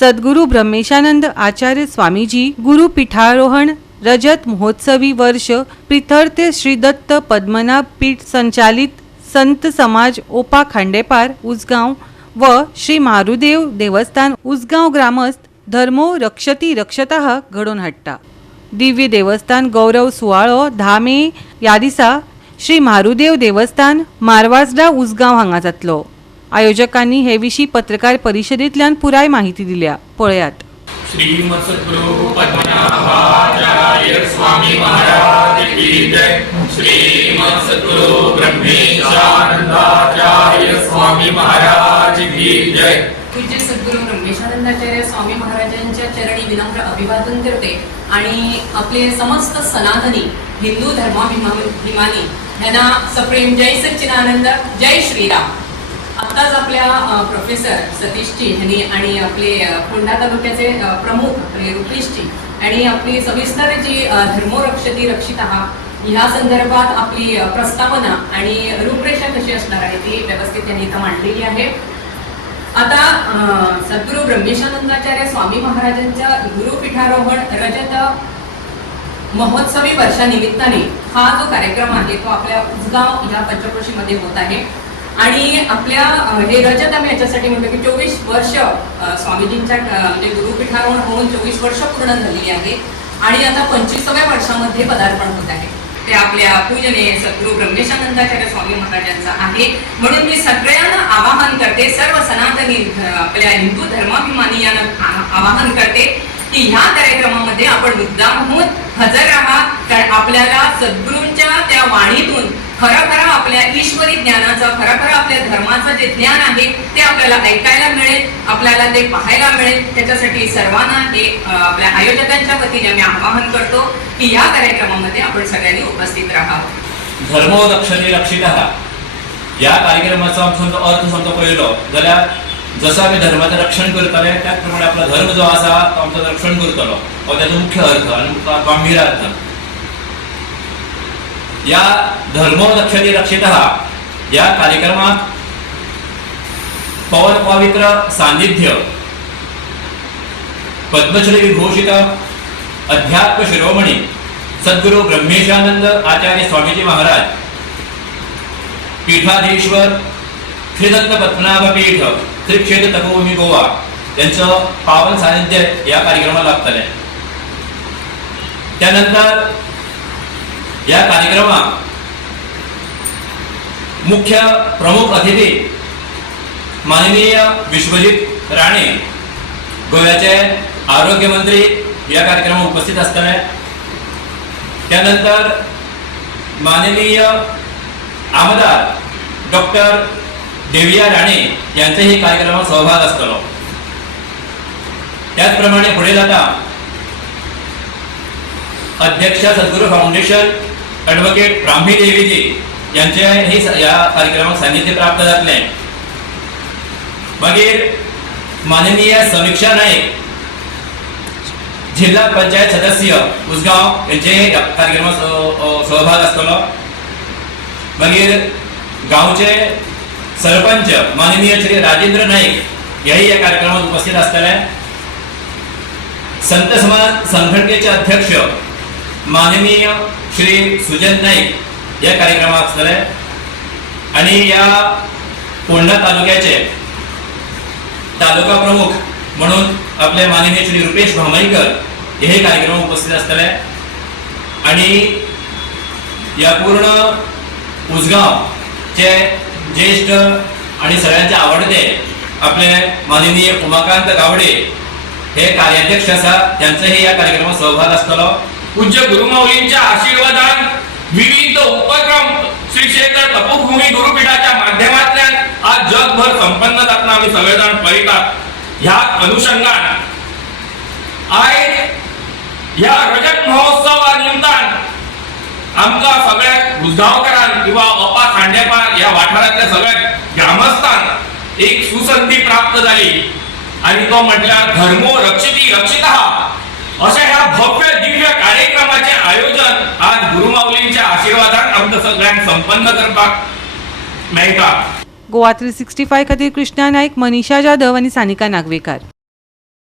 सद्गुरु ब्रह्मेशानंद आचार्य स्वामीजी गुरुपीठारोहण रजत महोत्सवी वर्ष प्रीतर्थे श्री दत्त पद्मनाभ पीठ संचालित संत समाज ओपा खांडेपार उसगांव व श्री मारुदेव देवस्थान उसगांव ग्रामस्थ धर्मो रक्षती रक्षतः घडोवन हाडटा। दिव्य देवस्थान गौरव सुवाळो 10 मे ह्या दिसा श्री मारुदेव देवस्थान मारवाजडा उसगांव हांगा जातलो। आयोजकांनी हे विशीं पत्रकार परिशदेंतल्यान पुराय माहिती दिल्या। पळयात। श्रीमद सद्गुरु पद्मनाभाचार्य स्वामी महाराज की जय। श्रीमद सद्गुरु ब्रह्मेशानंदाचार्य स्वामी महाराज की जय। पूज्य सद्गुरु ब्रह्मेशानंदाचार्य स्वामी महाराजांच्या चरणी विनम्र अभिवादन करते आणि आपले समस्त सनातनी हिंदू धर्माभिमानी यांना सप्रेम जय सच्चिदानंद, जय श्रीराम। आताच आपल्या प्रोफेसर सतीशजी यांनी आणि आपले फोंडा तालुक्याचे प्रमुख आपले रुपेशजी आणि आपली सविस्तर जी धर्मो रक्षती रक्षितः ह्या संदर्भात आपली प्रस्तावना आणि रूपरेषा कशी असणार आहे ती व्यवस्थित त्यांनी इथं मांडलेली आहे। आता सद्गुरु ब्रह्मेशानंदाचार्य स्वामी महाराजांच्या गुरुपीठारोहण रजत महोत्सवी वर्षानिमित्ताने हा जो कार्यक्रम आहे तो आपल्या उसगांव या पंचक्रोशीमध्ये होत आहे आणि आपल्या हे रजत आम्ही याच्यासाठी म्हणतो की 24 वर्ष स्वामीजींच्या म्हणजे गुरुपीठारोहण होऊन 24 वर्ष पूर्ण झालेली आहे आणि आता 25व्या वर्षामध्ये पदार्पण होत आहे। ते आपल्या पूजनीय सद्गुरु ब्रह्मेशानंदाचार्य स्वामी महाराजांचा आहे। म्हणून मी सगळ्यांना आवाहन करते, सर्व सनातनी आपल्या हिंदू धर्माभिमानी यांना आवाहन करते की ह्या कार्यक्रमामध्ये आपण मुद्दाम होऊन हजर राहा, कारण आपल्याला सद्गुरूंच्या त्या वाणीतून खरं आपल्या ईश्वरी ज्ञानाचं खरं आपल्या धर्माचं जे ज्ञान आहे ते आपल्याला ऐकायला मिळेल, आपल्याला ते पाहायला मिळेल। त्याच्यासाठी सर्वांना हे आपल्या आयोजकांच्या वतीने आम्ही आवाहन करतो की या कार्यक्रमामध्ये आपण सगळ्यांनी उपस्थित राहावं। धर्मो रक्षती रक्षितः या कार्यक्रमाचा अर्थ सांगतो पहिलो जाल्यार जसं आम्ही धर्माचं रक्षण करतले त्याचप्रमाणे आपला धर्म जो आसा तो आमचं रक्षण करतलो हो त्याचा मुख्य अर्थ आणि गंभीर अर्थ। या धर्मो रक्षती रक्षितः या कार्यक्रमात पवन पवित्र सान्निध्य पद्मश्री विभूषित अध्यात्म शिरोमणी सद्गुरु ब्रह्मेशानंद आचार्य स्वामीजी महाराज पीठाधीश्वर श्री दत्त पद्मनाभ पीठ श्री क्षेत्र तपोभूमी गोवा यांचं पावन सानिध्य या कार्यक्रमाला लाभतले। त्यानंतर या कार्यक्रमात मुख्य प्रमुख अतिथी माननीय विश्वजित राणे गोव्याचे आरोग्य मंत्री या कार्यक्रमात उपस्थित असताना त्यानंतर माननीय आमदार डॉक्टर देविया राणे यांचाही कार्यक्रमात सहभाग असतो। त्याचप्रमाणे पुढे जाता अध्यक्ष सद्गुरु फाउंडेशन ॲडव्होकेट ब्राह्मी देवीजी यांचेही या कार्यक्रमात सानिध्य प्राप्त जातले। मागीर माननीय समीक्षा नाईक जिल्हा पंचायत सदस्य उसगांव यांचे या कार्यक्रमात सहभाग असतो। मागीर गावचे सरपंच माननीय श्री राजेंद्र नाईक याही या कार्यक्रमात उपस्थित असताना संत समाज संघटनेचे अध्यक्ष माननीय श्री सुजन नाईक या कार्यक्रमात असताना आणि या फोंडा तालुक्याचे तालुका प्रमुख म्हणून आपले माननीय श्री रुपेश भामाईकर हेही कार्यक्रमात उपस्थित असताना आणि या पूर्ण उसगावचे ज्येष्ठ आणि सगळ्यांचे आवडते आपले माननीय उमाकांत गावडे हे कार्याध्यक्ष असा त्यांचाही या कार्यक्रमात सहभाग असतो। पूज्य गुरुमाऊलींच्या आशीर्वादान विविध उपक्रम श्री क्षेत्र तपोभूमी गुरुपीठाच्या माध्यमातून आज जगभर संपन्न जातना आम्ही सगळेजण पळयतात। ह्या अनुषंगान आज या रजत महोत्सवा निमतान आमका सगळ्या उसगांवकरांक किंवा ओपा खांडेपार या वाठारातल्या सगळ्या ग्रामस्थांक एक सुसंधी प्राप्त झाली आणि तो म्हटल्यार धर्मो रक्षती रक्षितः अशा ह्या भव्य दिव्य कार्यक्रमाचे आयोजन आज गुरुमाऊलींच्या आशीर्वादान आमच्या सगळ्यांक संपन्न करपाक मेळटा। गोवा 365 खातीर कृष्णा नाईक, मनीषा जाधव आणि सानिका नागवेकर।